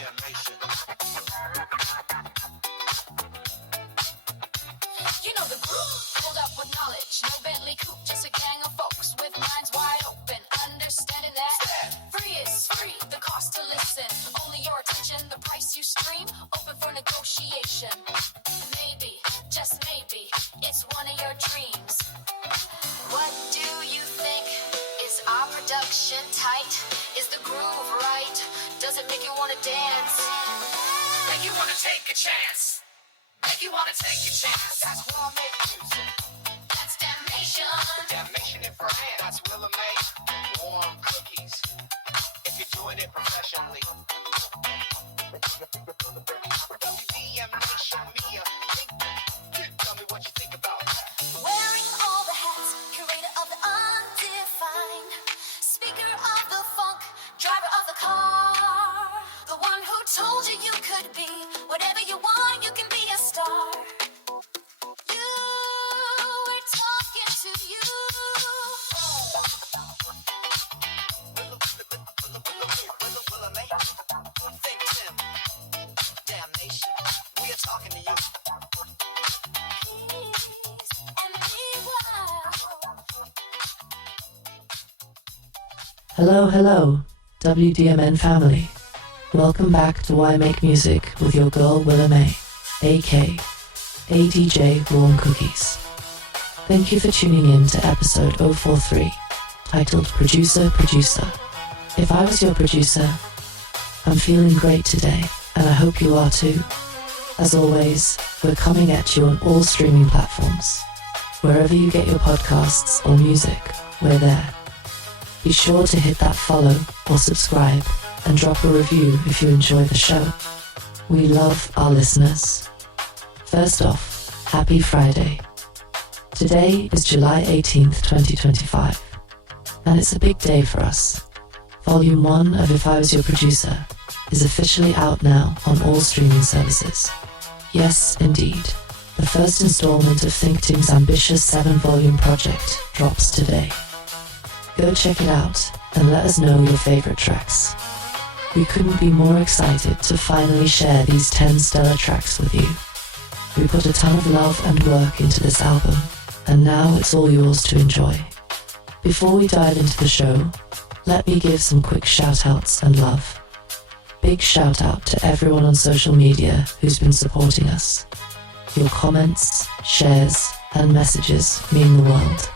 You know the group, pulled up with knowledge. No Bentley coupe, just a gang of folks with minds wide open. Understanding that free is free, the cost to listen. Only your attention, the price you stream. Open for negotiation. Maybe, just maybe, it's one of your dreams. What do you think? Is our production tight? Is the groove right? Does it make you want to dance? Make you want to take a chance. Make you want to take a chance. That's why I make music. That's damnation. Damnation in France. That's Willa May. Warm cookies. If you're doing it professionally. WDMN MEDIA. Tell me what you think about that. Wearing all the hats, curator of the undefined, speaker of the funk, driver of the car, the one who told you you could be whatever you want, you can be a star. You, we're talking to you. Willa May, ThinkTimm, damnation, we are talking to you. Hello, hello, WDMN family. Welcome back to Why Make Music with your girl Willa May, aka ADJ Warm Cookies. Thank you for tuning in to episode 043, titled Producer. If I was your producer, I'm feeling great today, and I hope you are too. As always, we're coming at you on all streaming platforms. Wherever you get your podcasts or music, we're there. Be sure to hit that follow or subscribe and drop a review if you enjoy the show. We love our listeners. First off, happy Friday. Today is July 18th, 2025, and it's a big day for us. Volume 1 of If I Was Your Producer is officially out now on all streaming services. Yes, indeed. The first installment of ThinkTimm's ambitious 7-volume project drops today. Go check it out and let us know your favorite tracks. We couldn't be more excited to finally share these 10 stellar tracks with you. We put a ton of love and work into this album, and now it's all yours to enjoy. Before we dive into the show, let me give some quick shout-outs and love. Big shout-out to everyone on social media who's been supporting us. Your comments, shares, and messages mean the world.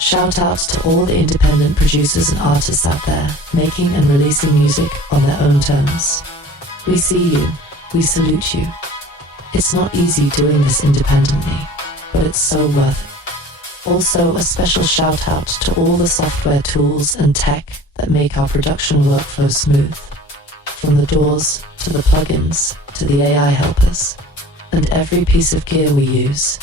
Shout out to all the independent producers and artists out there making and releasing music on their own terms. We see you, we salute you. It's not easy doing this independently, but it's so worth it. Also, a special shout out to all the software tools and tech that make our production workflow smooth. From the DAWs to the plugins to the AI helpers, and every piece of gear we use.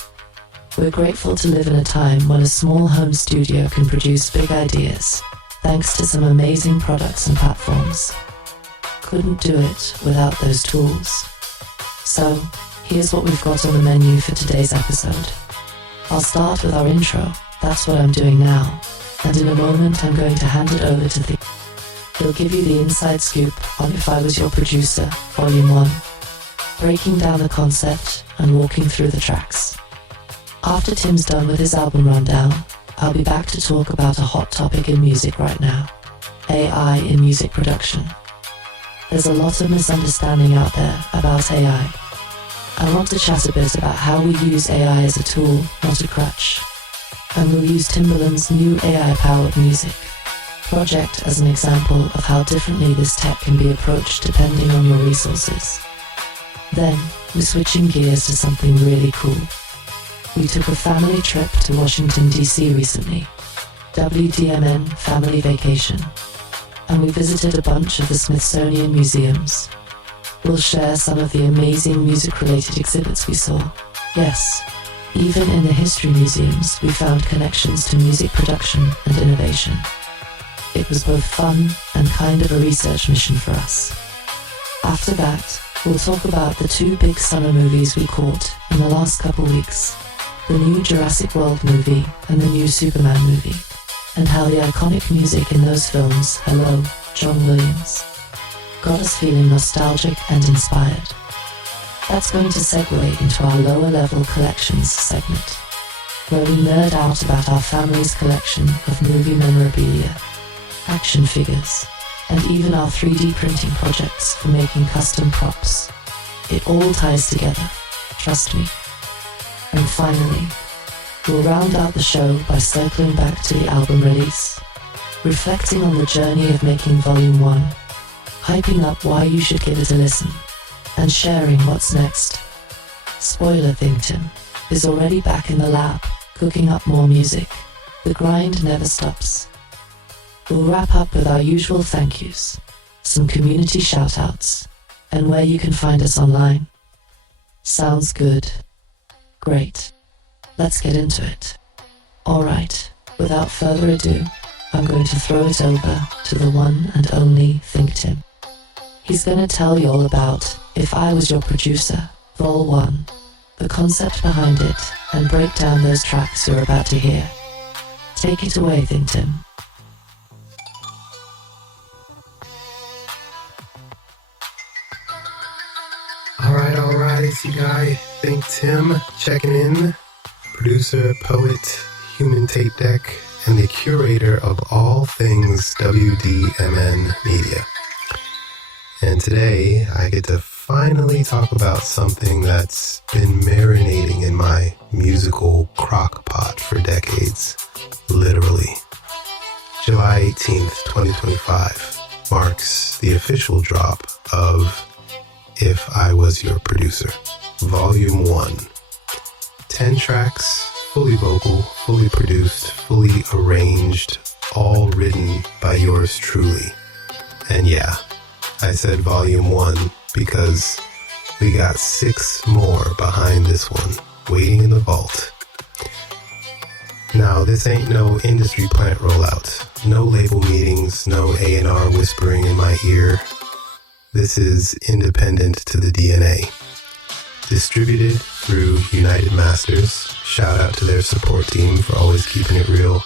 We're grateful to live in a time when a small home studio can produce big ideas, thanks to some amazing products and platforms. Couldn't do it without those tools. So, here's what we've got on the menu for today's episode. I'll start with our intro, that's what I'm doing now, and in a moment I'm going to hand it over to He'll give you the inside scoop on If I Was Your Producer, Volume 1, breaking down the concept and walking through the tracks. After Tim's done with his album rundown, I'll be back to talk about a hot topic in music right now, AI in music production. There's a lot of misunderstanding out there about AI. I want to chat a bit about how we use AI as a tool, not a crutch. And we'll use Timbaland's new AI-powered music project as an example of how differently this tech can be approached depending on your resources. Then, we're switching gears to something really cool. We took a family trip to Washington, D.C. recently, WDMN Family Vacation, and we visited a bunch of the Smithsonian museums. We'll share some of the amazing music-related exhibits we saw. Yes, even in the history museums, we found connections to music production and innovation. It was both fun and kind of a research mission for us. After that, we'll talk about the 2 big summer movies we caught in the last couple weeks. The new Jurassic World movie and the new Superman movie, and how the iconic music in those films, hello, John Williams, got us feeling nostalgic and inspired. That's going to segue into our lower level collections segment, where we nerd out about our family's collection of movie memorabilia, action figures, and even our 3D printing projects for making custom props. It all ties together, trust me. And finally, we'll round out the show by circling back to the album release, reflecting on the journey of making Volume 1, hyping up why you should give it a listen, and sharing what's next. Spoiler, ThinkTimm is already back in the lab, cooking up more music. The grind never stops. We'll wrap up with our usual thank yous, some community shoutouts, and where you can find us online. Sounds good. Great. Let's get into it. Alright, without further ado, I'm going to throw it over to the one and only ThinkTimm. He's gonna tell you all about If I Was Your Producer, Vol 1, the concept behind it, and break down those tracks you're about to hear. Take it away, ThinkTimm. Alright, it's your guy, ThinkTimm, checking in. Producer, poet, human tape deck, and the curator of all things WDMN Media. And today, I get to finally talk about something that's been marinating in my musical crock pot for decades, literally. July 18th, 2025 marks the official drop of If I Was Your Producer, Volume 1. 10 tracks, fully vocal, fully produced, fully arranged, all written by yours truly. And yeah, I said Volume 1 because we got 6 more behind this one, waiting in the vault. Now, this ain't no industry plant rollout, no label meetings, no A&R whispering in my ear. This is independent to the DNA. Distributed through United Masters. Shout out to their support team for always keeping it real.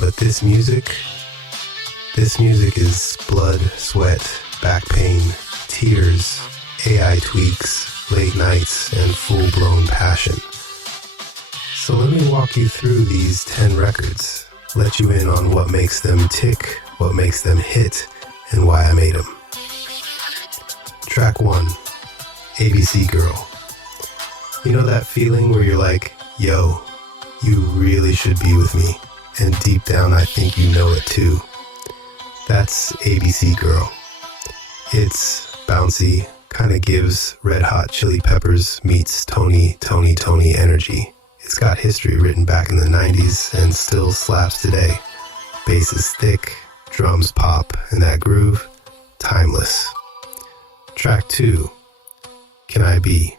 But this music is blood, sweat, back pain, tears, AI tweaks, late nights, and full-blown passion. So let me walk you through these 10 records, let you in on what makes them tick, what makes them hit, and why I made them. Track 1, ABC Girl. You know that feeling where you're like, yo, you really should be with me, and deep down I think you know it too. That's ABC Girl. It's bouncy, kinda gives Red Hot Chili Peppers meets Tony energy. It's got history written back in the 90s and still slaps today. Bass is thick, drums pop, and that groove, timeless. Track 2, Can I Be?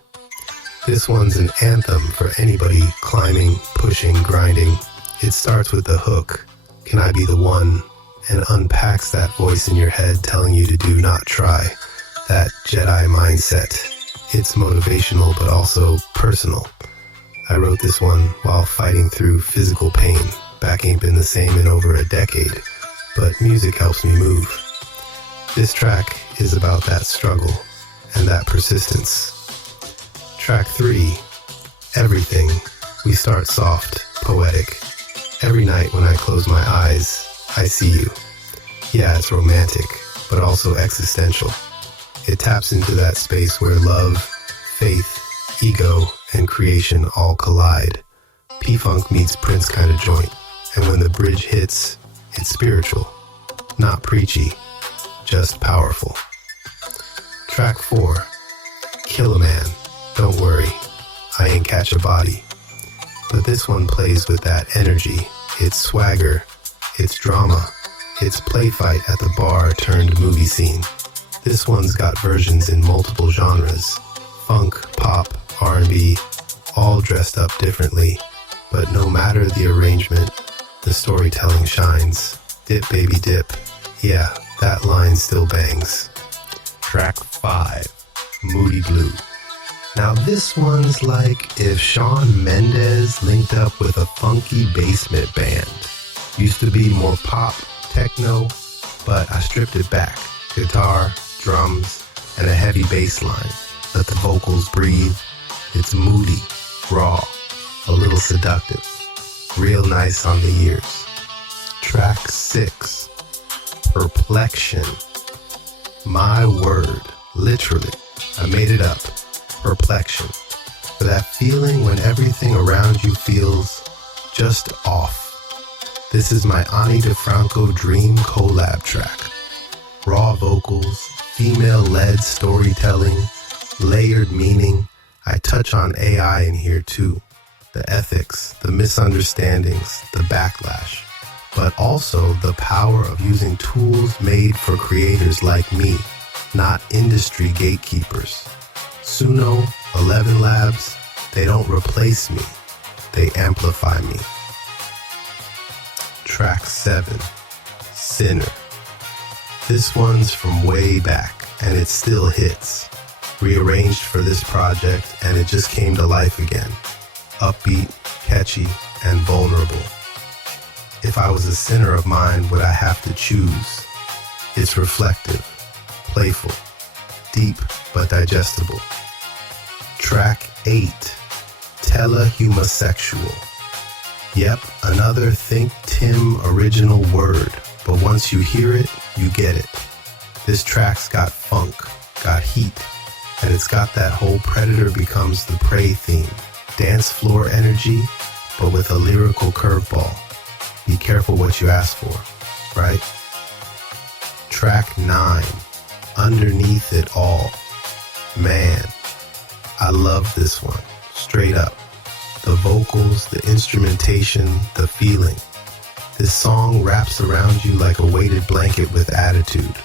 This one's an anthem for anybody climbing, pushing, grinding. It starts with the hook, Can I Be the One? And unpacks that voice in your head telling you to do not try. That Jedi mindset. It's motivational but also personal. I wrote this one while fighting through physical pain. Back ain't been the same in over a decade, but music helps me move. This track is about that struggle and that persistence. Track 3, Everything. We start soft, poetic. Every night when I close my eyes, I see you. Yeah, it's romantic, but also existential. It taps into that space where love, faith, ego, and creation all collide. P-Funk meets Prince kind of joint, and when the bridge hits, it's spiritual, not preachy, just powerful. Track 4, Kill a Man. Don't worry, I ain't catch a body. But this one plays with that energy. It's swagger, it's drama, it's play fight at the bar turned movie scene. This one's got versions in multiple genres. Funk, pop, R&B, all dressed up differently. But no matter the arrangement, the storytelling shines. Dip baby dip. Yeah, that line still bangs. Track 5, Moody Blue. Now this one's like if Shawn Mendes linked up with a funky basement band. Used to be more pop, techno, but I stripped it back. Guitar, drums, and a heavy bass line. Let the vocals breathe. It's moody, raw, a little seductive, real nice on the ears. Track 6, Perplexion. My word, literally, I made it up. Perplexion. For that feeling when everything around you feels just off. This is my Ani DeFranco Dream collab track. Raw vocals, female-led storytelling, layered meaning. I touch on AI in here too. The ethics, the misunderstandings, the backlash. But also the power of using tools made for creators like me, not industry gatekeepers. Suno, 11 Labs, they don't replace me, they amplify me. Track 7, Sinner. This one's from way back, and it still hits. Rearranged for this project, and it just came to life again. Upbeat, catchy, and vulnerable. If I was a sinner of mine, would I have to choose? It's reflective, playful, deep but digestible. Track 8, Telehomosexual. Yep, another ThinkTimm original word, but once you hear it, you get it. This track's got funk, got heat, and it's got that whole predator becomes the prey theme. Dance floor energy, but with a lyrical curveball. Be careful what you ask for, right? Track 9, Underneath It All. Man, I love this one, straight up. The vocals, the instrumentation, the feeling. This song wraps around you like a weighted blanket with attitude.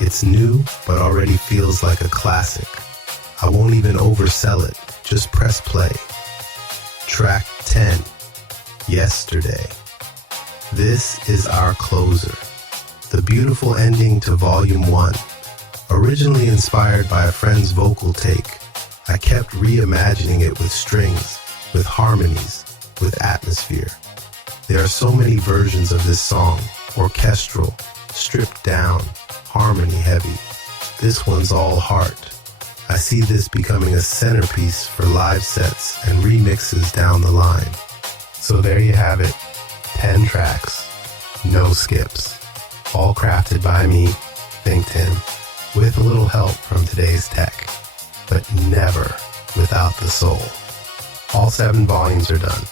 It's new, but already feels like a classic. I won't even oversell it, just press play. Track 10, Yesterday. This is our closer. The beautiful ending to Volume 1. Originally inspired by a friend's vocal take, I kept reimagining it with strings, with harmonies, with atmosphere. There are so many versions of this song, orchestral, stripped down, harmony heavy. This one's all heart. I see this becoming a centerpiece for live sets and remixes down the line. So there you have it, 10 tracks, no skips, all crafted by me, ThinkTimm, with a little help from today's tech, but never without the soul. All 7 volumes are done,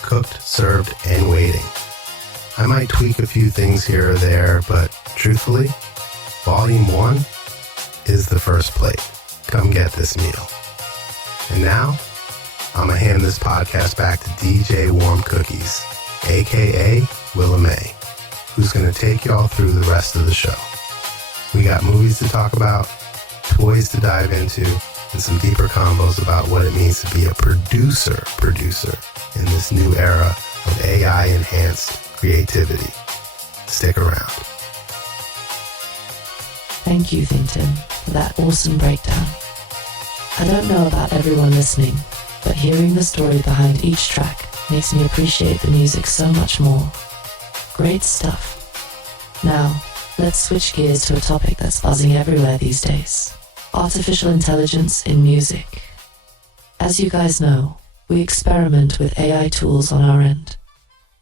cooked, served, and waiting. I might tweak a few things here or there, but truthfully, Volume 1 is the first plate. Come get this meal. And now, I'm gonna hand this podcast back to DJ Warm Cookies, aka Willa May, who's gonna take y'all through the rest of the show. We got movies to talk about, toys to dive into, and some deeper combos about what it means to be a producer in this new era of AI-enhanced creativity. Stick around. Thank you, ThinkTimm, for that awesome breakdown. I don't know about everyone listening, but hearing the story behind each track makes me appreciate the music so much more. Great stuff. Now, let's switch gears to a topic that's buzzing everywhere these days. Artificial intelligence in music. As you guys know, we experiment with AI tools on our end.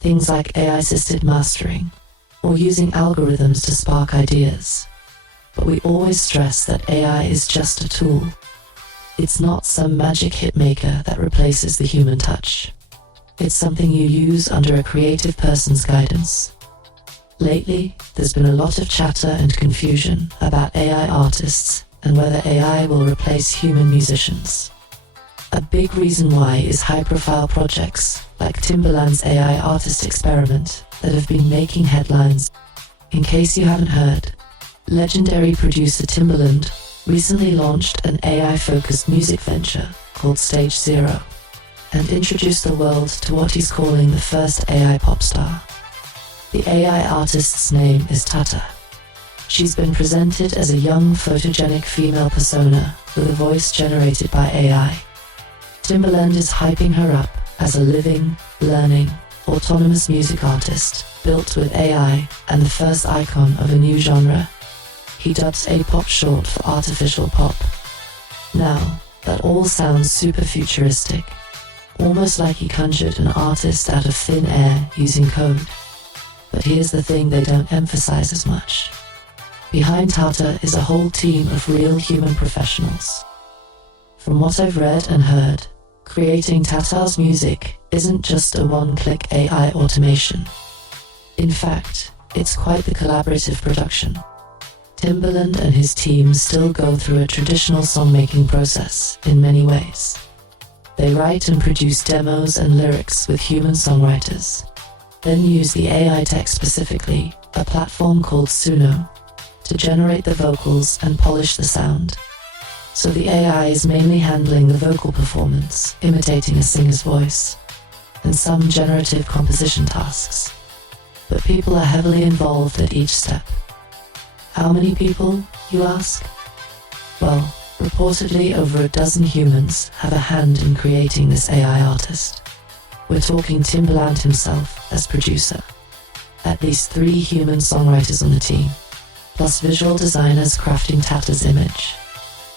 Things like AI-assisted mastering, or using algorithms to spark ideas. But we always stress that AI is just a tool. It's not some magic hitmaker that replaces the human touch. It's something you use under a creative person's guidance. Lately, there's been a lot of chatter and confusion about AI artists and whether AI will replace human musicians. A big reason why is high-profile projects like Timbaland's AI artist experiment that have been making headlines. In case you haven't heard, legendary producer Timbaland recently launched an AI-focused music venture called Stage Zero and introduced the world to what he's calling the first AI pop star. The AI artist's name is Tata. She's been presented as a young, photogenic female persona with a voice generated by AI. Timbaland is hyping her up as a living, learning, autonomous music artist built with AI and the first icon of a new genre. he dubs A-pop short for artificial pop. Now, that all sounds super futuristic, almost like he conjured an artist out of thin air using code. But here's the thing they don't emphasize as much. Behind Tata is a whole team of real human professionals. From what I've read and heard, creating Tata's music isn't just a one-click AI automation. In fact, it's quite the collaborative production. Timbaland and his team still go through a traditional songmaking process in many ways. They write and produce demos and lyrics with human songwriters, then use the AI tech, specifically a platform called Suno, to generate the vocals and polish the sound. So the AI is mainly handling the vocal performance, imitating a singer's voice, and some generative composition tasks. But people are heavily involved at each step. How many people, you ask? Well, reportedly over a dozen humans have a hand in creating this AI artist. We're talking Timbaland himself as producer, at least 3 human songwriters on the team, plus visual designers crafting Tata's image.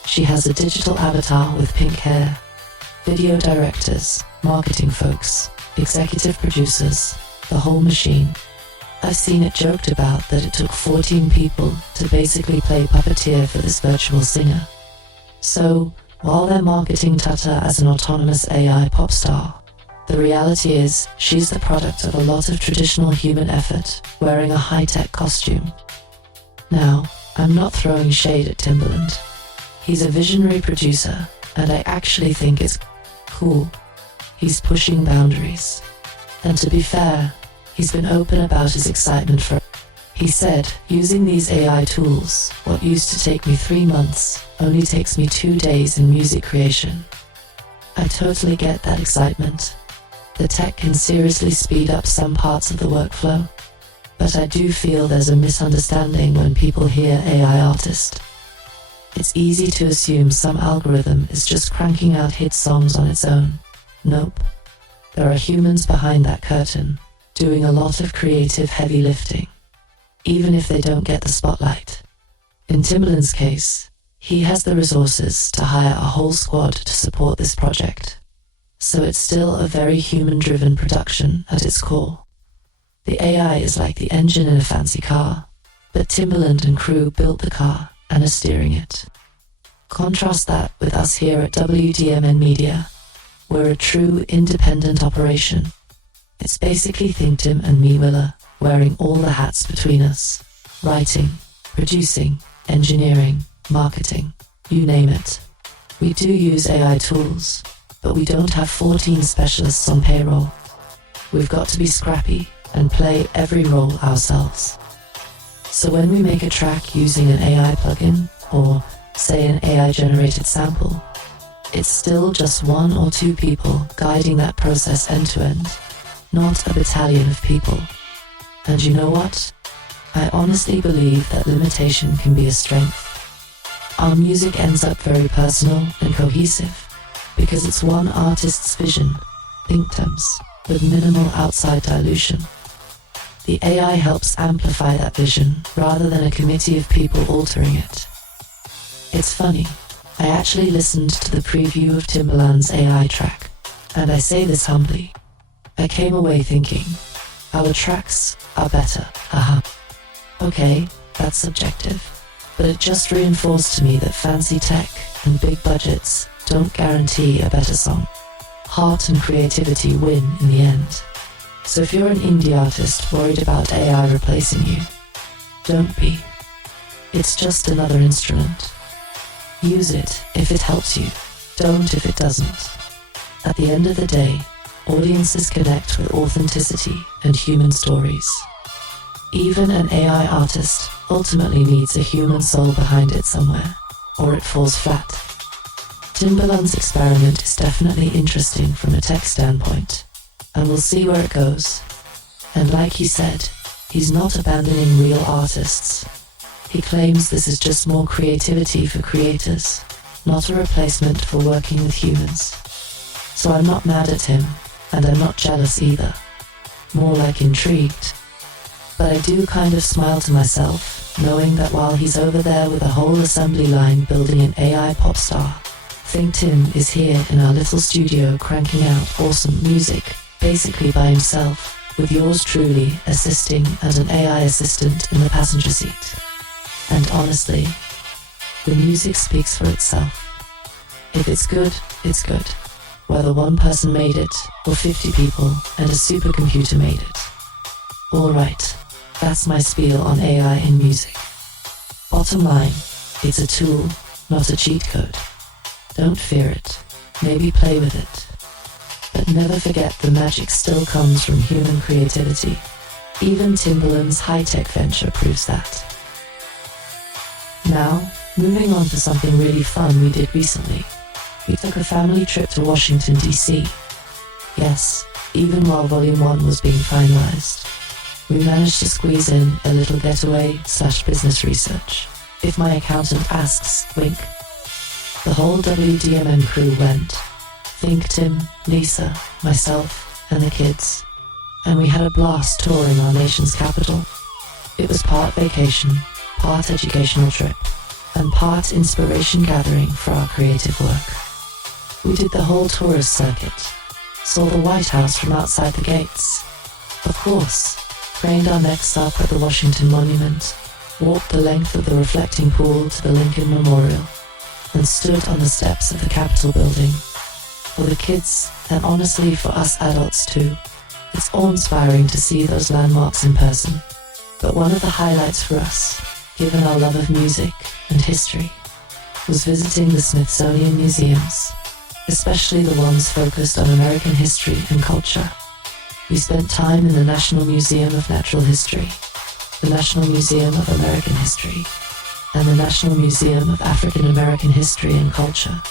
She has a digital avatar with pink hair, video directors, marketing folks, executive producers, the whole machine. I've seen it joked about that it took 14 people to basically play puppeteer for this virtual singer. So, while they're marketing Tata as an autonomous AI pop star, the reality is she's the product of a lot of traditional human effort, wearing a high-tech costume. Now, I'm not throwing shade at Timbaland. He's a visionary producer, and I actually think it's cool. He's pushing boundaries. And to be fair, he's been open about his excitement for it. He said, using these AI tools, what used to take me 3 months only takes me 2 days in music creation. I totally get that excitement. The tech can seriously speed up some parts of the workflow, but I do feel there's a misunderstanding when people hear AI artist. It's easy to assume some algorithm is just cranking out hit songs on its own. Nope. There are humans behind that curtain, doing a lot of creative heavy lifting, even if they don't get the spotlight. In Timbaland's case, he has the resources to hire a whole squad to support this project, so it's still a very human-driven production at its core. The AI is like the engine in a fancy car, but Timbaland and crew built the car and are steering it. Contrast that with us here at WDMN Media. We're a true independent operation. It's basically ThinkTimm and me, Willa, wearing all the hats between us. Writing, producing, engineering, marketing, you name it. We do use AI tools, but we don't have 14 specialists on payroll. We've got to be scrappy and play every role ourselves. So when we make a track using an AI plugin, or say an AI-generated sample, it's still just 1 or 2 people guiding that process end to end, not a battalion of people. And you know what? I honestly believe that limitation can be a strength. Our music ends up very personal and cohesive because it's one artist's vision, ThinkTimm's, with minimal outside dilution. The AI helps amplify that vision rather than a committee of people altering it. It's funny, I actually listened to the preview of Timbaland's AI track, and I say this humbly. I came away thinking, our tracks are better, haha. Okay, that's subjective, but it just reinforced to me that fancy tech and big budgets don't guarantee a better song. Heart and creativity win in the end. So if you're an indie artist worried about AI replacing you, don't be. It's just another instrument. Use it if it helps you, don't if it doesn't. At the end of the day, audiences connect with authenticity and human stories. Even an AI artist ultimately needs a human soul behind it somewhere, or it falls flat. Timbaland's experiment is definitely interesting from a tech standpoint, and we'll see where it goes. And like he said, he's not abandoning real artists. He claims this is just more creativity for creators, not a replacement for working with humans. So I'm not mad at him, and I'm not jealous either. More like intrigued. But I do kind of smile to myself, knowing that while he's over there with a whole assembly line building an AI pop star, ThinkTimm is here in our little studio cranking out awesome music, basically by himself, with yours truly assisting as an AI assistant in the passenger seat. And honestly, the music speaks for itself. If it's good, it's good. Whether one person made it, or 50 people, and a supercomputer made it. Alright, that's my spiel on AI in music. Bottom line, it's a tool, not a cheat code. Don't fear it, maybe play with it. But never forget the magic still comes from human creativity. Even Timbaland's high-tech venture proves that. Now, moving on to something really fun we did recently. We took a family trip to Washington, D.C. Yes, even while Volume 1 was being finalized, we managed to squeeze in a little getaway/business research. If my accountant asks, wink. The whole WDMN crew went. ThinkTimm, Lisa, myself, and the kids. And we had a blast touring our nation's capital. It was part vacation, part educational trip, and part inspiration gathering for our creative work. We did the whole tourist circuit, saw the White House from outside the gates. Of course, craned our necks up at the Washington Monument, walked the length of the reflecting pool to the Lincoln Memorial, and stood on the steps of the Capitol building. For the kids, and honestly for us adults too, it's awe-inspiring to see those landmarks in person. But one of the highlights for us, given our love of music and history, was visiting the Smithsonian museums, especially the ones focused on American history and culture. We spent time in the National Museum of Natural History, the National Museum of American History, and the National Museum of African American History and Culture.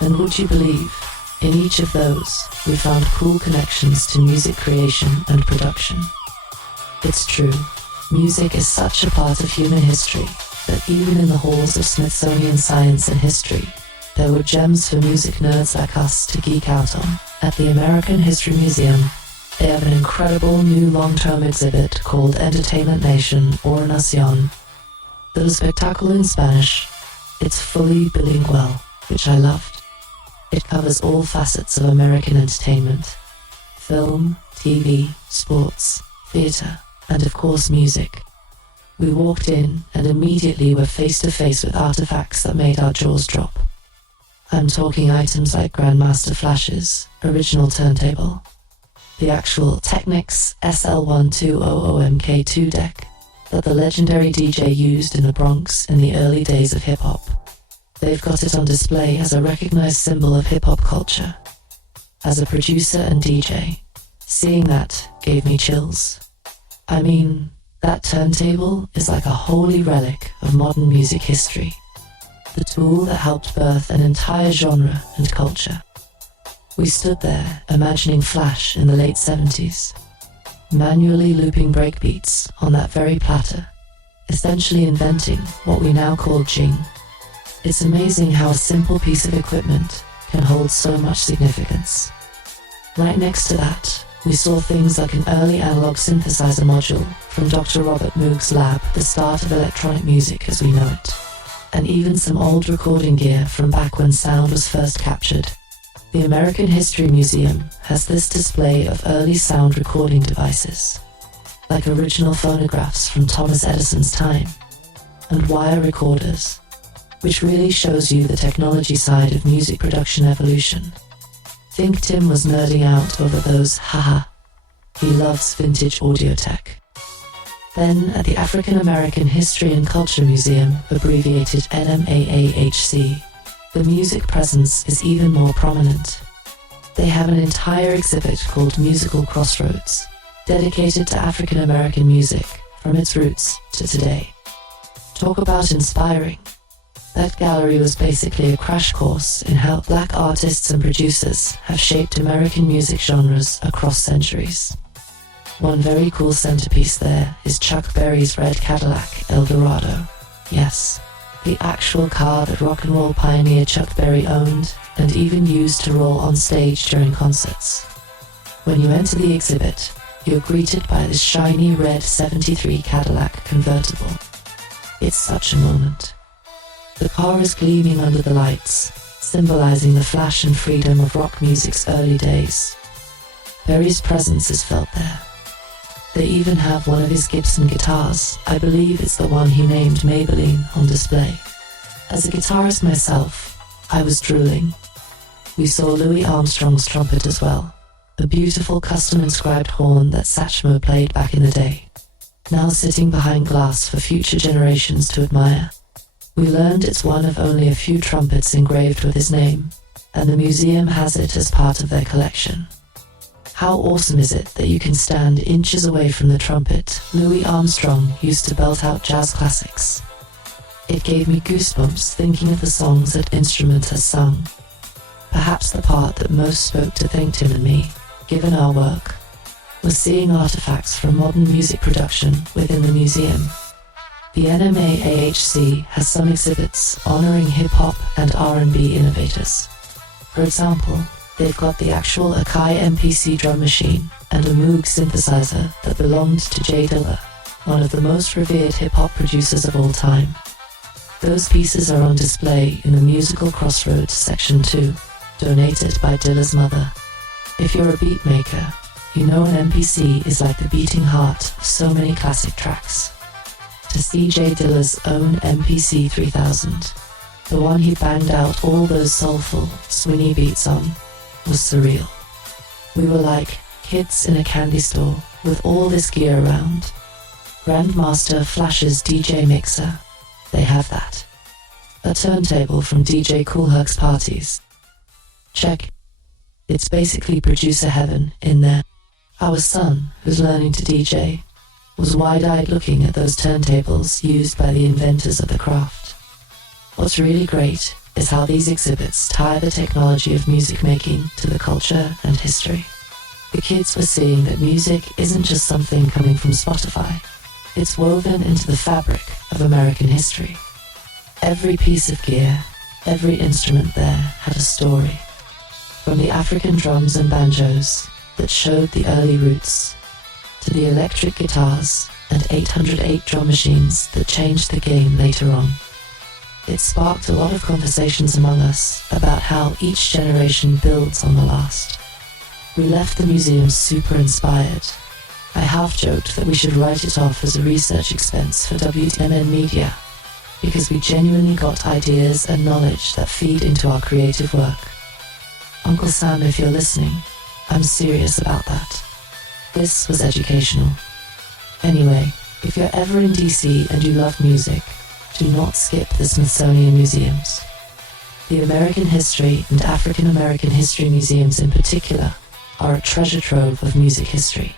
And would you believe, in each of those, we found cool connections to music creation and production. It's true, music is such a part of human history that even in the halls of Smithsonian Science and History, there were gems for music nerds like us to geek out on. At the American History Museum, they have an incredible new long-term exhibit called Entertainment Nation or Nación. The spectacle in Spanish. It's fully bilingual, which I loved. It covers all facets of American entertainment. Film, TV, sports, theater, and of course music. We walked in and immediately were face to face with artifacts that made our jaws drop. I'm talking items like Grandmaster Flash's original turntable, the actual Technics SL1200MK2 deck that the legendary DJ used in the Bronx in the early days of hip-hop. They've got it on display as a recognized symbol of hip-hop culture. As a producer and DJ, seeing that gave me chills. I mean, that turntable is like a holy relic of modern music history. The tool that helped birth an entire genre and culture. We stood there imagining Flash in the late 70s, manually looping breakbeats on that very platter, essentially inventing what we now call jing. It's amazing how a simple piece of equipment can hold so much significance. Right next to that, we saw things like an early analog synthesizer module from Dr. Robert Moog's lab, the start of electronic music as we know it, and even some old recording gear from back when sound was first captured. The American History Museum has this display of early sound recording devices, like original phonographs from Thomas Edison's time, and wire recorders, which really shows you the technology side of music production evolution. ThinkTimm was nerding out over those, haha. He loves vintage audio tech. Then at the African American History and Culture Museum, abbreviated NMAAHC, the music presence is even more prominent. They have an entire exhibit called Musical Crossroads, dedicated to African American music from its roots to today. Talk about inspiring. That gallery was basically a crash course in how black artists and producers have shaped American music genres across centuries. One very cool centerpiece there is Chuck Berry's red Cadillac Eldorado. Yes, the actual car that rock and roll pioneer Chuck Berry owned and even used to roll on stage during concerts. When you enter the exhibit, you're greeted by this shiny red '73 Cadillac convertible. It's such a moment. The car is gleaming under the lights, symbolizing the flash and freedom of rock music's early days. Perry's presence is felt there. They even have one of his Gibson guitars, I believe it's the one he named Maybelline, on display. As a guitarist myself, I was drooling. We saw Louis Armstrong's trumpet as well, a beautiful custom-inscribed horn that Satchmo played back in the day, now sitting behind glass for future generations to admire. We learned it's one of only a few trumpets engraved with his name, and the museum has it as part of their collection. How awesome is it that you can stand inches away from the trumpet Louis Armstrong used to belt out jazz classics? It gave me goosebumps thinking of the songs that instrument has sung. Perhaps the part that most spoke to ThinkTimm and me, given our work, was seeing artifacts from modern music production within the museum. The NMA AHC has some exhibits honoring hip-hop and R&B innovators. For example, they've got the actual Akai MPC drum machine and a Moog synthesizer that belonged to J Dilla, one of the most revered hip-hop producers of all time. Those pieces are on display in the Musical Crossroads Section 2, donated by Dilla's mother. If you're a beat maker, you know an MPC is like the beating heart of so many classic tracks. To see J Dilla's own MPC 3000, the one he banged out all those soulful, swingy beats on, was surreal. We were like kids in a candy store with all this gear around. Grandmaster Flash's DJ mixer, they have that. A turntable from DJ Coolherc's parties. Check. It's basically producer heaven in there. Our son, who's learning to DJ, was wide-eyed looking at those turntables used by the inventors of the craft. What's really great is how these exhibits tie the technology of music making to the culture and history. The kids were seeing that music isn't just something coming from Spotify. It's woven into the fabric of American history. Every piece of gear, every instrument there had a story. From the African drums and banjos that showed the early roots, to the electric guitars and 808 drum machines that changed the game later on. It sparked a lot of conversations among us about how each generation builds on the last. We left the museum super inspired. I half joked that we should write it off as a research expense for WDMN MEDIA, because we genuinely got ideas and knowledge that feed into our creative work. Uncle Sam, if you're listening, I'm serious about that. This was educational. Anyway, if you're ever in DC and you love music, do not skip the Smithsonian Museums. The American History and African American History Museums in particular are a treasure trove of music history.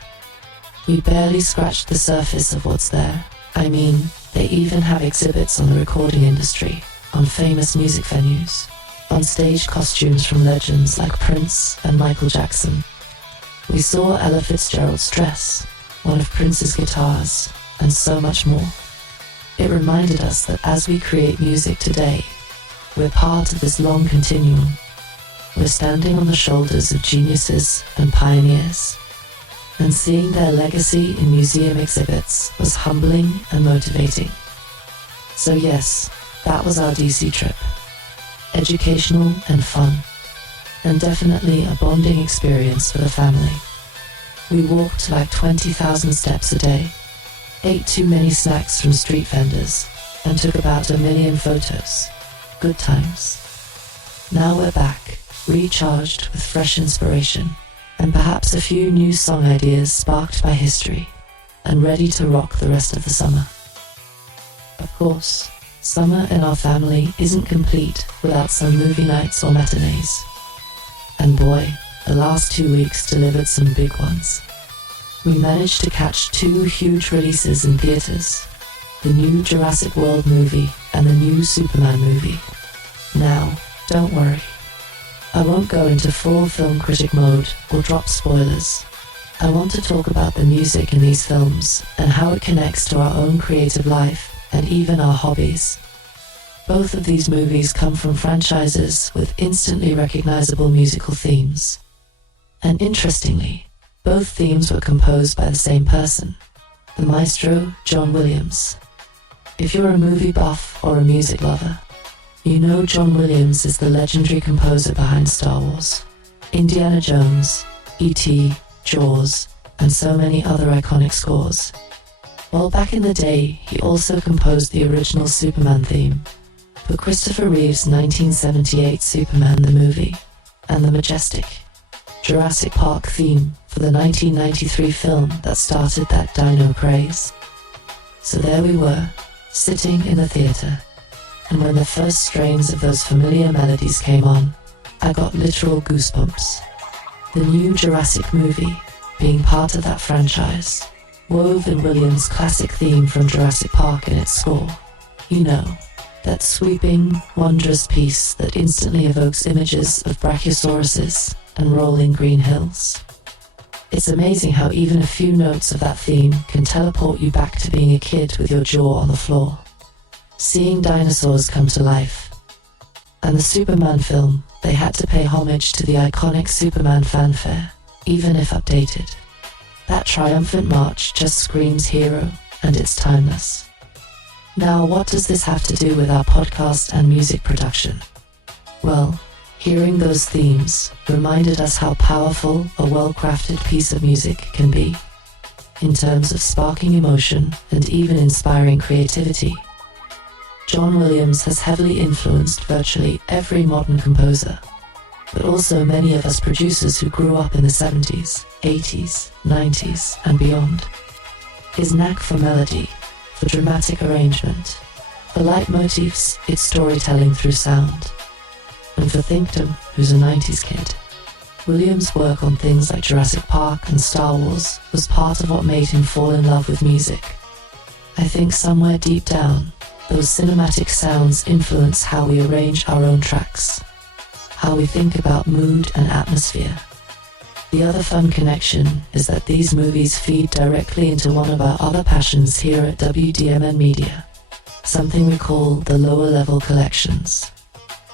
We barely scratched the surface of what's there. I mean, they even have exhibits on the recording industry, on famous music venues, on stage costumes from legends like Prince and Michael Jackson. We saw Ella Fitzgerald's dress, one of Prince's guitars, and so much more. It reminded us that as we create music today, we're part of this long continuum. We're standing on the shoulders of geniuses and pioneers, and seeing their legacy in museum exhibits was humbling and motivating. So yes, that was our DC trip. Educational and fun, and definitely a bonding experience for the family. We walked like 20,000 steps a day, ate too many snacks from street vendors, and took about 1 million photos. Good times. Now we're back, recharged with fresh inspiration, and perhaps a few new song ideas sparked by history, and ready to rock the rest of the summer. Of course, summer in our family isn't complete without some movie nights or matinees. And boy, the last 2 weeks delivered some big ones. We managed to catch 2 huge releases in theaters, the new Jurassic World movie and the new Superman movie. Now, don't worry. I won't go into full film critic mode or drop spoilers. I want to talk about the music in these films and how it connects to our own creative life and even our hobbies. Both of these movies come from franchises with instantly recognizable musical themes. And interestingly, both themes were composed by the same person, the maestro John Williams. If you're a movie buff or a music lover, you know John Williams is the legendary composer behind Star Wars, Indiana Jones, E.T., Jaws, and so many other iconic scores. While back in the day, he also composed the original Superman theme for Christopher Reeve's 1978 Superman the movie, and the majestic Jurassic Park theme for the 1993 film that started that dino craze. So there we were, sitting in the theatre, and when the first strains of those familiar melodies came on, I got literal goosebumps. The new Jurassic movie, being part of that franchise, wove in Williams' classic theme from Jurassic Park in its score. You know, that sweeping, wondrous piece that instantly evokes images of brachiosauruses and rolling green hills. It's amazing how even a few notes of that theme can teleport you back to being a kid with your jaw on the floor, seeing dinosaurs come to life. And the Superman film, they had to pay homage to the iconic Superman fanfare, even if updated. That triumphant march just screams hero, and it's timeless. Now, what does this have to do with our podcast and music production? Well, hearing those themes reminded us how powerful a well-crafted piece of music can be, in terms of sparking emotion and even inspiring creativity. John Williams has heavily influenced virtually every modern composer, but also many of us producers who grew up in the 70s, 80s, 90s, and beyond. His knack for melody, for dramatic arrangement, for leitmotifs, its storytelling through sound, and for ThinkTimm, who's a 90s kid. Williams' work on things like Jurassic Park and Star Wars was part of what made him fall in love with music. I think somewhere deep down, those cinematic sounds influence how we arrange our own tracks, how we think about mood and atmosphere. The other fun connection is that these movies feed directly into one of our other passions here at WDMN Media, something we call the lower level collections.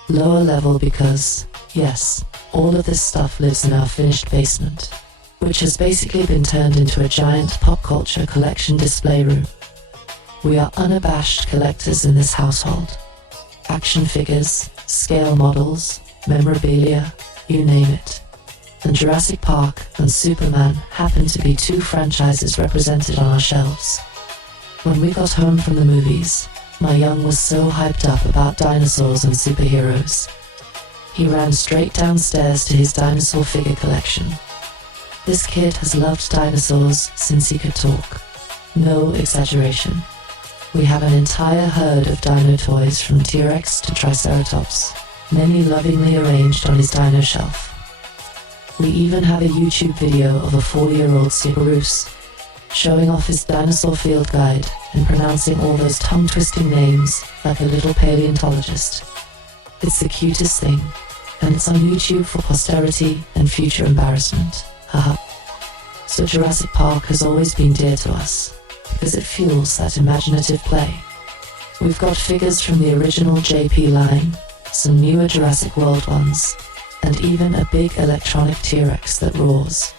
Lower level because, yes, all of this stuff lives in our finished basement, which has basically been turned into a giant pop culture collection display room. We are unabashed collectors in this household. Action figures, scale models, memorabilia, you name it. And Jurassic Park and Superman happen to be two franchises represented on our shelves. When we got home from the movies, my young was so hyped up about dinosaurs and superheroes. He ran straight downstairs to his dinosaur figure collection. This kid has loved dinosaurs since he could talk. No exaggeration. We have an entire herd of dino toys from T-Rex to Triceratops, many lovingly arranged on his dino shelf. We even have a YouTube video of a 4-year-old Sibarus showing off his dinosaur field guide and pronouncing all those tongue-twisting names like a little paleontologist. It's the cutest thing, and it's on YouTube for posterity and future embarrassment. Haha. So Jurassic Park has always been dear to us, because it fuels that imaginative play. We've got figures from the original JP line, some newer Jurassic World ones, and even a big electronic T-Rex that roars.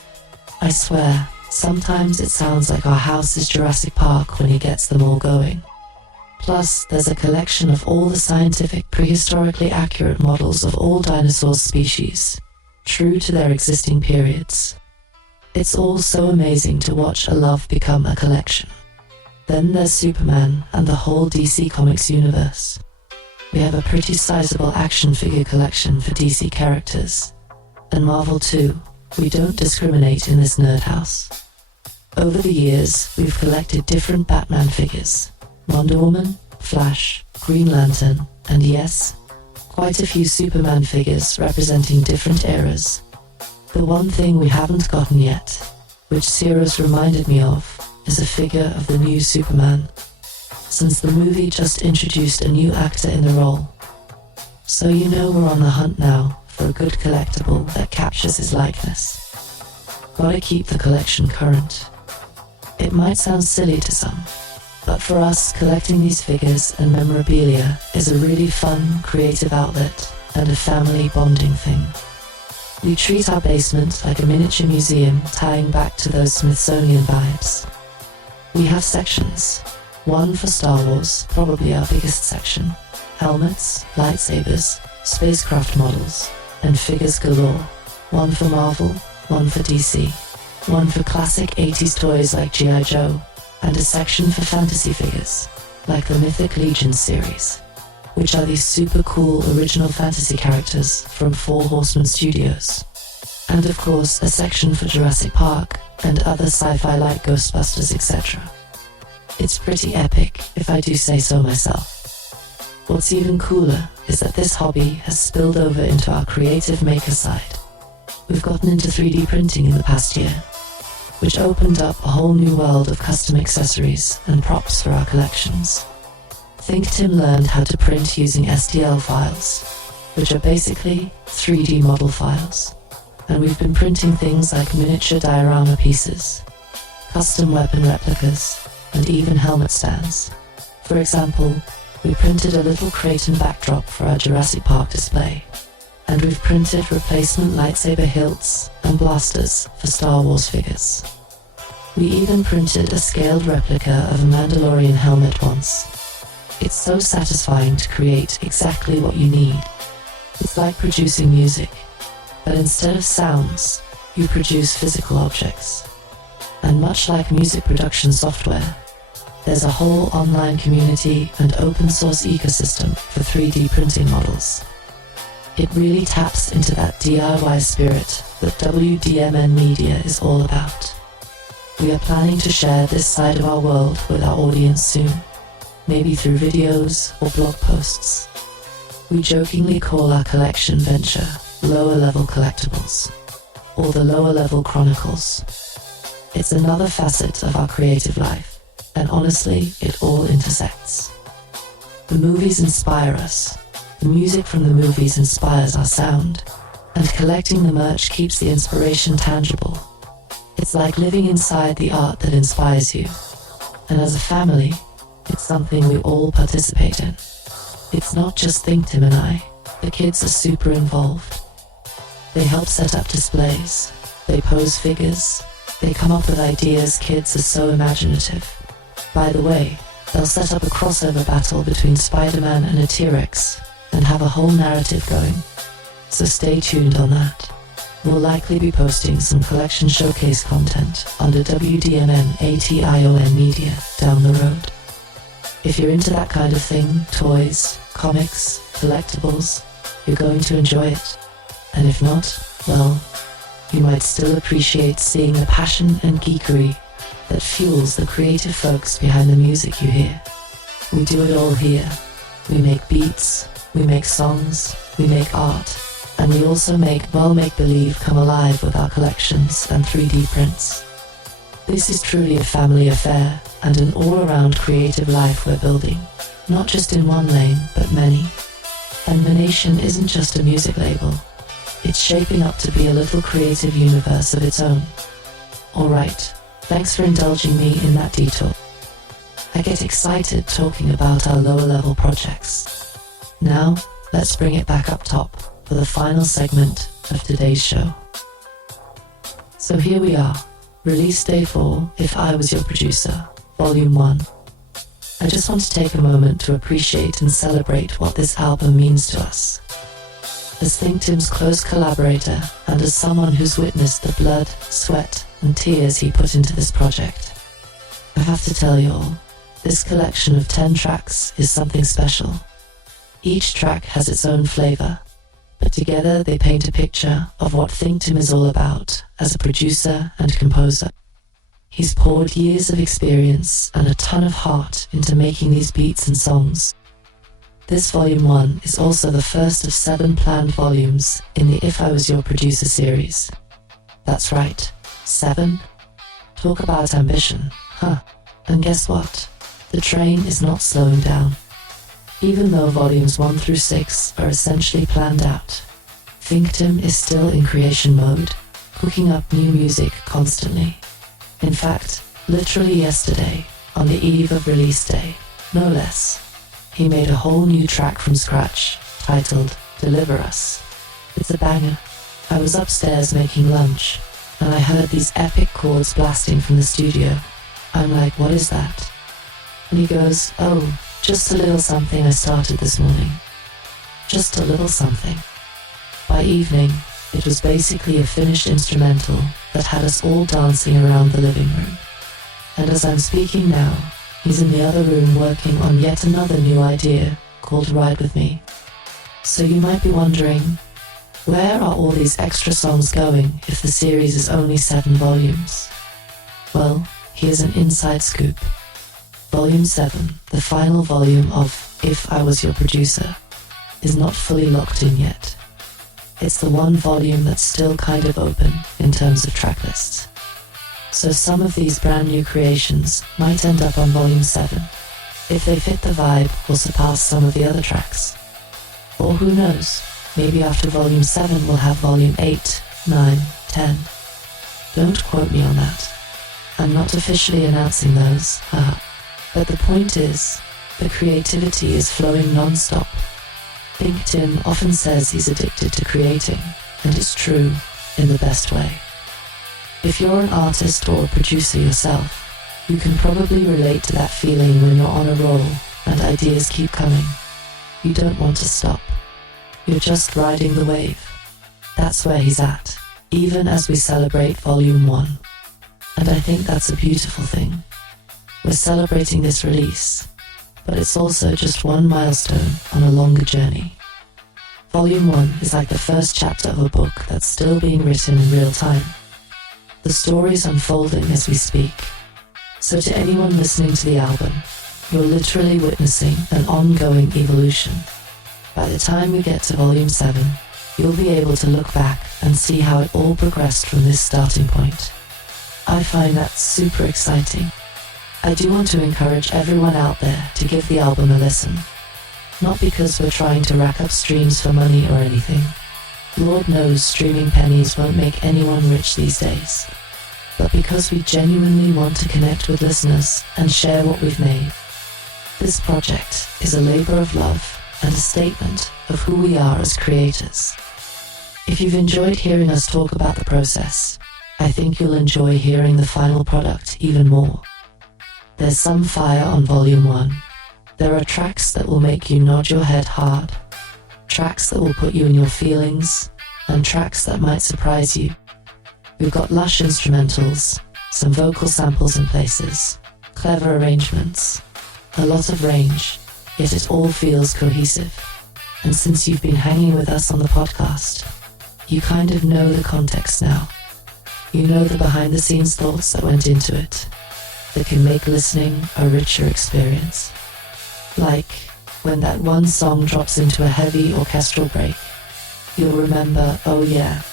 I swear, sometimes it sounds like our house is Jurassic Park when he gets them all going. Plus, there's a collection of all the scientific, prehistorically accurate models of all dinosaur species, true to their existing periods. It's all so amazing to watch a love become a collection. Then there's Superman and the whole DC Comics universe. We have a pretty sizable action figure collection for DC characters. And Marvel too, we don't discriminate in this nerd house. Over the years, we've collected different Batman figures. Wonder Woman, Flash, Green Lantern, and yes, quite a few Superman figures representing different eras. The one thing we haven't gotten yet, which Cirrus reminded me of, is a figure of the new Superman, since the movie just introduced a new actor in the role. So you know we're on the hunt now for a good collectible that captures his likeness. Gotta keep the collection current. It might sound silly to some, but for us, collecting these figures and memorabilia is a really fun, creative outlet and a family bonding thing. We treat our basement like a miniature museum tying back to those Smithsonian vibes. We have sections. One for Star Wars, probably our biggest section. Helmets, lightsabers, spacecraft models, and figures galore. One for Marvel, one for DC. One for classic 80s toys like G.I. Joe, and a section for fantasy figures, like the Mythic Legion series, which are these super cool original fantasy characters from Four Horsemen Studios. And of course, a section for Jurassic Park and other sci-fi like Ghostbusters, etc. It's pretty epic, if I do say so myself. What's even cooler is that this hobby has spilled over into our creative maker side. We've gotten into 3D printing in the past year, which opened up a whole new world of custom accessories and props for our collections. ThinkTimm learned how to print using STL files, which are basically 3D model files. And we've been printing things like miniature diorama pieces, custom weapon replicas, and even helmet stands. For example, we printed a little Kraton backdrop for our Jurassic Park display, and we've printed replacement lightsaber hilts and blasters for Star Wars figures. We even printed a scaled replica of a Mandalorian helmet once. It's so satisfying to create exactly what you need. It's like producing music, but instead of sounds, you produce physical objects. And much like music production software, there's a whole online community and open source ecosystem for 3D printing models. It really taps into that DIY spirit that WDMN Media is all about. We are planning to share this side of our world with our audience soon, maybe through videos or blog posts. We jokingly call our collection venture Lower Level Collectibles, or the Lower Level Chronicles. It's another facet of our creative life, and honestly, it all intersects. The movies inspire us, the music from the movies inspires our sound, and collecting the merch keeps the inspiration tangible. It's like living inside the art that inspires you, and as a family, it's something we all participate in. It's not just ThinkTimm and I, the kids are super involved. They help set up displays, they pose figures, they come up with ideas. Kids are so imaginative. By the way, they'll set up a crossover battle between Spider-Man and a T-Rex and have a whole narrative going. So stay tuned on that. We'll likely be posting some collection showcase content under WDMN MEDIA down the road. If you're into that kind of thing, toys, comics, collectibles, you're going to enjoy it. And if not, well, you might still appreciate seeing the passion and geekery that fuels the creative folks behind the music you hear. We do it all here. We make beats, we make songs, we make art, and we also make make-believe come alive with our collections and 3D prints. This is truly a family affair and an all-around creative life we're building, not just in one lane, but many. And the Nation isn't just a music label. It's shaping up to be a little creative universe of its own. Alright, thanks for indulging me in that detour. I get excited talking about our lower level projects. Now, let's bring it back up top for the final segment of today's show. So here we are, release day 4, If I Was Your Producer, Volume 1. I just want to take a moment to appreciate and celebrate what this album means to us. As ThinkTimm's close collaborator and as someone who's witnessed the blood, sweat, and tears he put into this project, I have to tell you all, this collection of 10 tracks is something special. Each track has its own flavor, but together they paint a picture of what ThinkTimm is all about as a producer and composer. He's poured years of experience and a ton of heart into making these beats and songs. This Volume 1 is also the first of 7 planned volumes in the If I Was Your Producer series. That's right, 7? Talk about ambition, huh? And guess what? The train is not slowing down. Even though Volumes 1 through 6 are essentially planned out, ThinkTimm is still in creation mode, cooking up new music constantly. In fact, literally yesterday, on the eve of release day, no less, he made a whole new track from scratch, titled Deliver Us. It's a banger. I was upstairs making lunch, and I heard these epic chords blasting from the studio. I'm like, what is that? And he goes, "Oh, just a little something I started this morning. Just a little something." By evening, it was basically a finished instrumental that had us all dancing around the living room. And as I'm speaking now, he's in the other room working on yet another new idea called Ride With Me. So you might be wondering, where are all these extra songs going if the series is only 7 volumes? Well, here's an inside scoop. Volume 7, the final volume of If I Was Your Producer, is not fully locked in yet. It's the one volume that's still kind of open in terms of track lists. So some of these brand new creations might end up on Volume 7, if they fit the vibe or surpass some of the other tracks. Or who knows, maybe after Volume 7 we'll have Volume 8, 9, 10. Don't quote me on that. I'm not officially announcing those, haha. But the point is, the creativity is flowing non-stop. ThinkTimm often says he's addicted to creating, and it's true, in the best way. If you're an artist or a producer yourself, you can probably relate to that feeling when you're on a roll and ideas keep coming. You don't want to stop. You're just riding the wave. That's where he's at, even as we celebrate Volume 1. And I think that's a beautiful thing. We're celebrating this release, but it's also just one milestone on a longer journey. Volume 1 is like the first chapter of a book that's still being written in real time. The story's unfolding as we speak. So to anyone listening to the album, you're literally witnessing an ongoing evolution. By the time we get to Volume 7, you'll be able to look back and see how it all progressed from this starting point. I find that super exciting. I do want to encourage everyone out there to give the album a listen. Not because we're trying to rack up streams for money or anything. Lord knows streaming pennies won't make anyone rich these days. But because we genuinely want to connect with listeners and share what we've made. This project is a labor of love and a statement of who we are as creators. If you've enjoyed hearing us talk about the process, I think you'll enjoy hearing the final product even more. There's some fire on Volume 1. There are tracks that will make you nod your head hard, tracks that will put you in your feelings, and tracks that might surprise you. We've got lush instrumentals, some vocal samples in places, clever arrangements, a lot of range, yet it all feels cohesive. And since you've been hanging with us on the podcast, you kind of know the context now. You know the behind-the-scenes thoughts that went into it, that can make listening a richer experience. Like when that one song drops into a heavy orchestral break, you'll remember, oh yeah,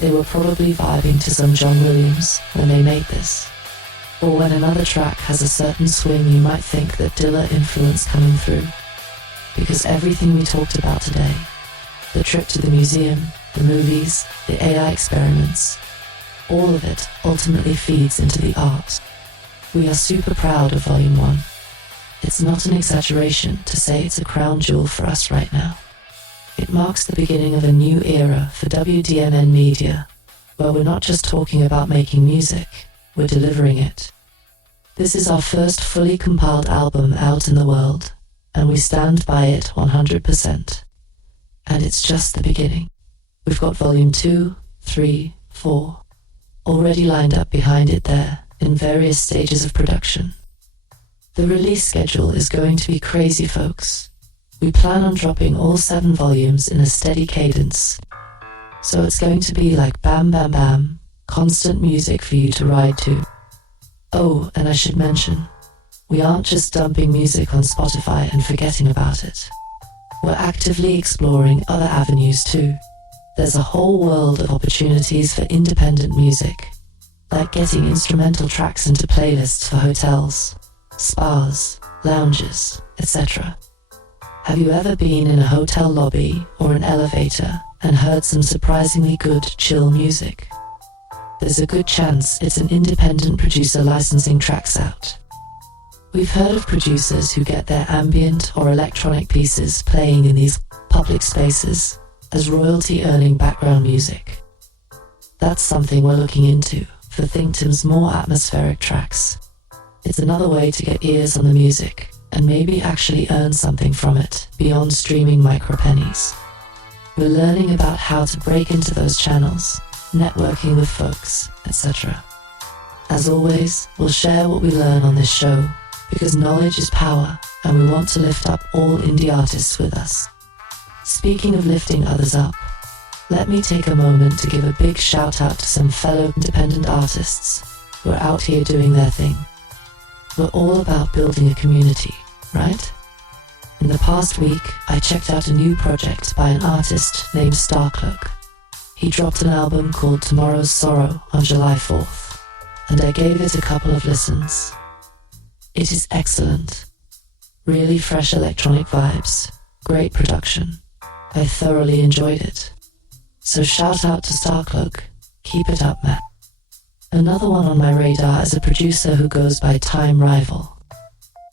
they were probably vibing to some John Williams when they made this. Or when another track has a certain swing, you might think that Dilla influence coming through. Because everything we talked about today, the trip to the museum, the movies, the AI experiments, all of it ultimately feeds into the art. We are super proud of Volume 1. It's not an exaggeration to say it's a crown jewel for us right now. It marks the beginning of a new era for WDMN Media, where we're not just talking about making music, we're delivering it. This is our first fully compiled album out in the world, and we stand by it 100%. And it's just the beginning. We've got Volume 2, 3, 4, already lined up behind it there, in various stages of production. The release schedule is going to be crazy, folks. We plan on dropping all 7 volumes in a steady cadence. So it's going to be like bam bam bam, constant music for you to ride to. Oh, and I should mention, we aren't just dumping music on Spotify and forgetting about it. We're actively exploring other avenues too. There's a whole world of opportunities for independent music, like getting instrumental tracks into playlists for hotels, spas, lounges, etc. Have you ever been in a hotel lobby or an elevator and heard some surprisingly good, chill music? There's a good chance it's an independent producer licensing tracks out. We've heard of producers who get their ambient or electronic pieces playing in these public spaces as royalty-earning background music. That's something we're looking into for ThinkTimm's more atmospheric tracks. It's another way to get ears on the music and maybe actually earn something from it beyond streaming micropennies. We're learning about how to break into those channels, networking with folks, etc. As always, we'll share what we learn on this show because knowledge is power and we want to lift up all indie artists with us. Speaking of lifting others up, let me take a moment to give a big shout out to some fellow independent artists who are out here doing their thing. We're all about building a community, right? In the past week, I checked out a new project by an artist named Starcloak. He dropped an album called Tomorrow's Sorrow on July 4th, and I gave it a couple of listens. It is excellent. Really fresh electronic vibes, great production. I thoroughly enjoyed it. So shout out to Starcloak, keep it up, man. Another one on my radar is a producer who goes by Time Rival.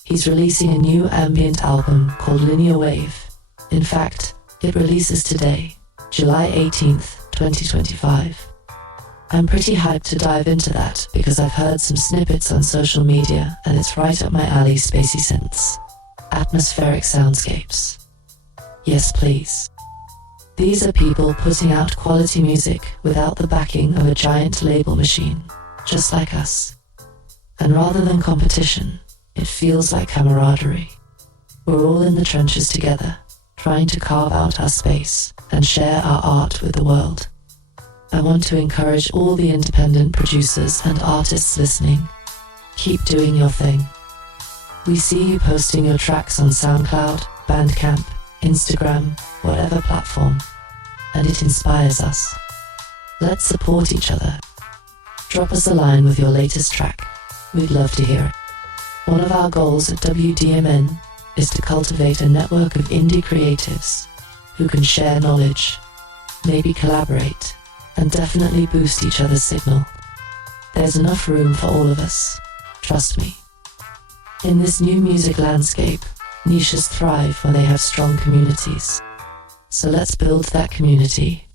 He's releasing a new ambient album called Linear Wave. In fact, it releases today, July 18th, 2025. I'm pretty hyped to dive into that because I've heard some snippets on social media and it's right up my alley. Spacey synths, atmospheric soundscapes. Yes, please. These are people putting out quality music without the backing of a giant label machine, just like us. And rather than competition, it feels like camaraderie. We're all in the trenches together, trying to carve out our space and share our art with the world. I want to encourage all the independent producers and artists listening. Keep doing your thing. We see you posting your tracks on SoundCloud, Bandcamp, Instagram, whatever platform, and it inspires us. Let's support each other. Drop us a line with your latest track. We'd love to hear it. One of our goals at WDMN is to cultivate a network of indie creatives who can share knowledge, maybe collaborate, and definitely boost each other's signal. There's enough room for all of us, trust me. In this new music landscape, niches thrive when they have strong communities. So let's build that community.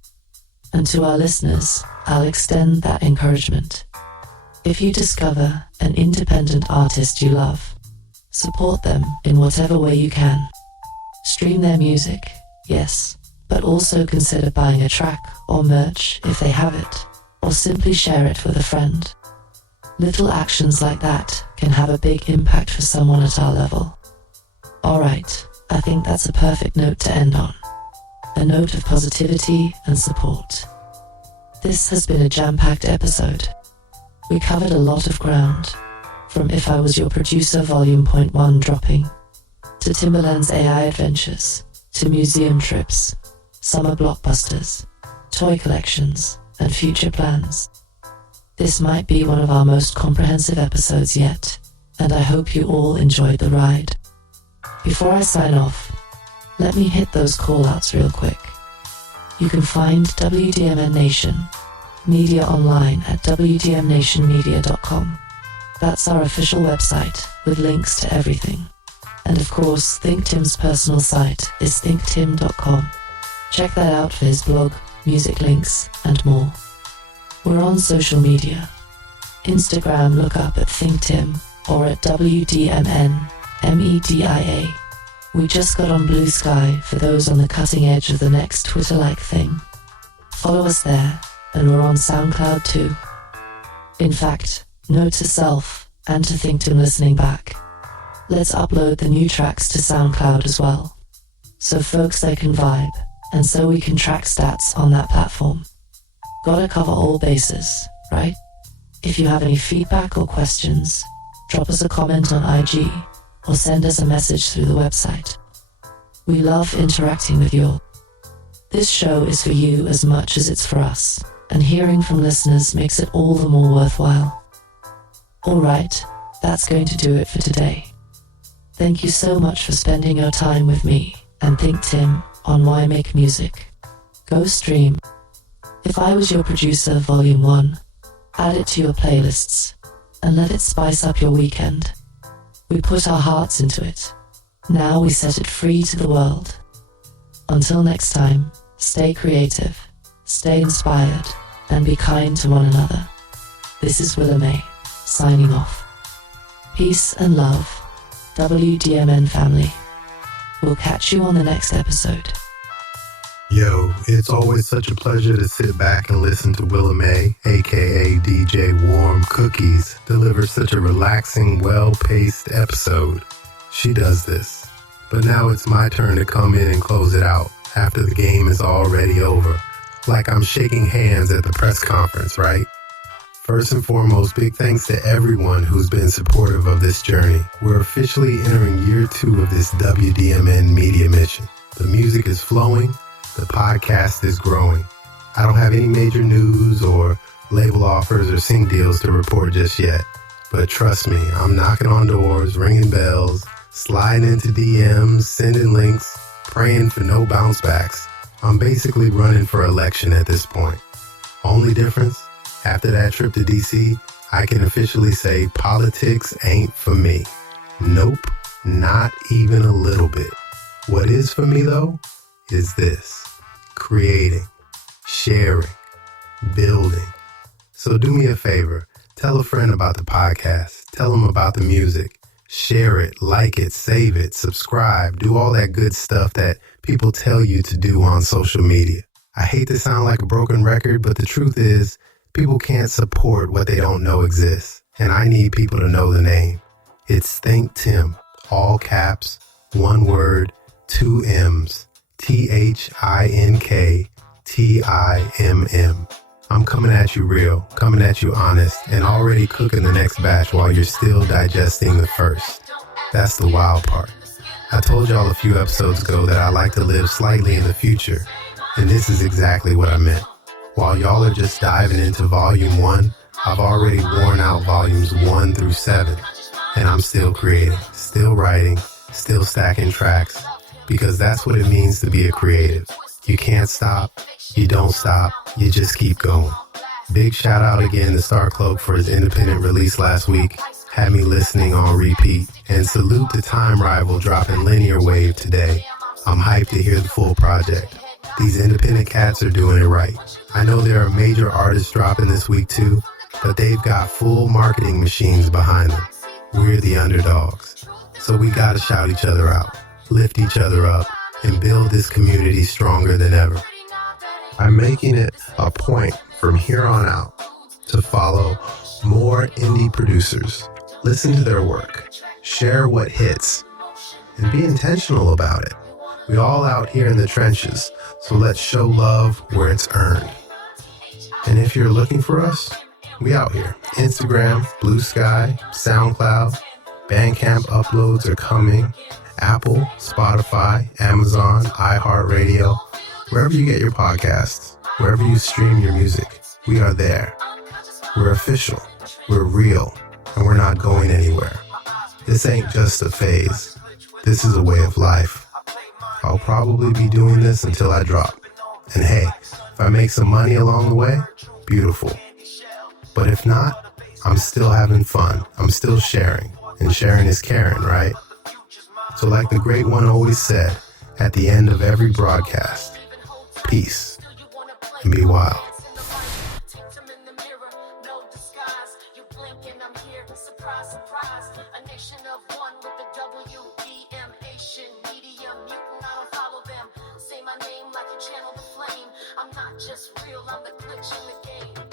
And to our listeners, I'll extend that encouragement. If you discover an independent artist you love, support them in whatever way you can. Stream their music, yes, but also consider buying a track or merch if they have it, or simply share it with a friend. Little actions like that can have a big impact for someone at our level. Alright, I think that's a perfect note to end on. A note of positivity and support. This has been a jam-packed episode. We covered a lot of ground, from If I Was Your Producer Volume 1 dropping, to Timbaland's AI adventures, to museum trips, summer blockbusters, toy collections, and future plans. This might be one of our most comprehensive episodes yet, and I hope you all enjoyed the ride. Before I sign off, let me hit those call-outs real quick. You can find WDMN Nation Media online at wdmnationmedia.com. That's our official website with links to everything. And of course, ThinkTimm's personal site is thinktimm.com. Check that out for his blog, music links, and more. We're on social media. Instagram, look up at ThinkTimm or at WDMN MEDIA. We just got on Blue Sky for those on the cutting edge of the next Twitter-like thing. Follow us there, and we're on SoundCloud too. In fact, note to self and to ThinkTimm listening back. Let's upload the new tracks to SoundCloud as well, so folks they can vibe, and so we can track stats on that platform. Gotta cover all bases, right? If you have any feedback or questions, drop us a comment on IG or send us a message through the website. We love interacting with you all. This show is for you as much as it's for us, and hearing from listeners makes it all the more worthwhile. Alright, that's going to do it for today. Thank you so much for spending your time with me and ThinkTimm on Why Make Music. Go stream If I Was Your Producer Volume 1, add it to your playlists, and let it spice up your weekend. We put our hearts into it. Now we set it free to the world. Until next time, stay creative, stay inspired, and be kind to one another. This is Willa May, signing off. Peace and love, WDMN family. We'll catch you on the next episode. Yo, it's always such a pleasure to sit back and listen to Willa May, aka DJ Warm Cookies, deliver such a relaxing, well-paced episode. She does this. But now it's my turn to come in and close it out after the game is already over. Like I'm shaking hands at the press conference, right? First and foremost, big thanks to everyone who's been supportive of this journey. We're officially entering year 2 of this WDMN media mission. The music is flowing. The podcast is growing. I don't have any major news or label offers or sync deals to report just yet. But trust me, I'm knocking on doors, ringing bells, sliding into DMs, sending links, praying for no bounce backs. I'm basically running for election at this point. Only difference, after that trip to DC, I can officially say politics ain't for me. Nope, not even a little bit. What is for me though, is this. Creating, sharing, building. So do me a favor, tell a friend about the podcast, tell them about the music, share it, like it, save it, subscribe, do all that good stuff that people tell you to do on social media. I hate to sound like a broken record, but the truth is, people can't support what they don't know exists, and I need people to know the name. It's ThinkTimm, all caps, one word, 2 M's. ThinkTimm. I'm coming at you real, coming at you honest, and already cooking the next batch while you're still digesting the first. That's the wild part. I told y'all a few episodes ago that I like to live slightly in the future, and this is exactly what I meant. While y'all are just diving into volume 1, I've already worn out volumes 1 through 7, and I'm still creating, still writing, still stacking tracks. Because that's what it means to be a creative. You can't stop, you don't stop, you just keep going. Big shout out again to Starcloak for his independent release last week. Had me listening on repeat. And salute to Time Rival dropping Linear Wave today. I'm hyped to hear the full project. These independent cats are doing it right. I know there are major artists dropping this week too, but they've got full marketing machines behind them. We're the underdogs. So we gotta shout each other out, lift each other up, and build this community stronger than ever. I'm making it a point from here on out to follow more indie producers, listen to their work, share what hits, and be intentional about it. We all out here in the trenches, so let's show love where it's earned. And if you're looking for us, we out here. Instagram, Blue Sky, SoundCloud, Bandcamp uploads are coming. Apple, Spotify, Amazon, iHeartRadio, wherever you get your podcasts, wherever you stream your music, we are there. We're official, we're real, and we're not going anywhere. This ain't just a phase. This is a way of life. I'll probably be doing this until I drop. And hey, if I make some money along the way, beautiful. But if not, I'm still having fun. I'm still sharing. And sharing is caring, right? So like the great one always said, at the end of every broadcast, peace and be wild. A nation of one with the WDMN MEDIA. Mutant, I don't follow them. Say my name like you channel the flame. I'm not just real, I'm the glitch in the game.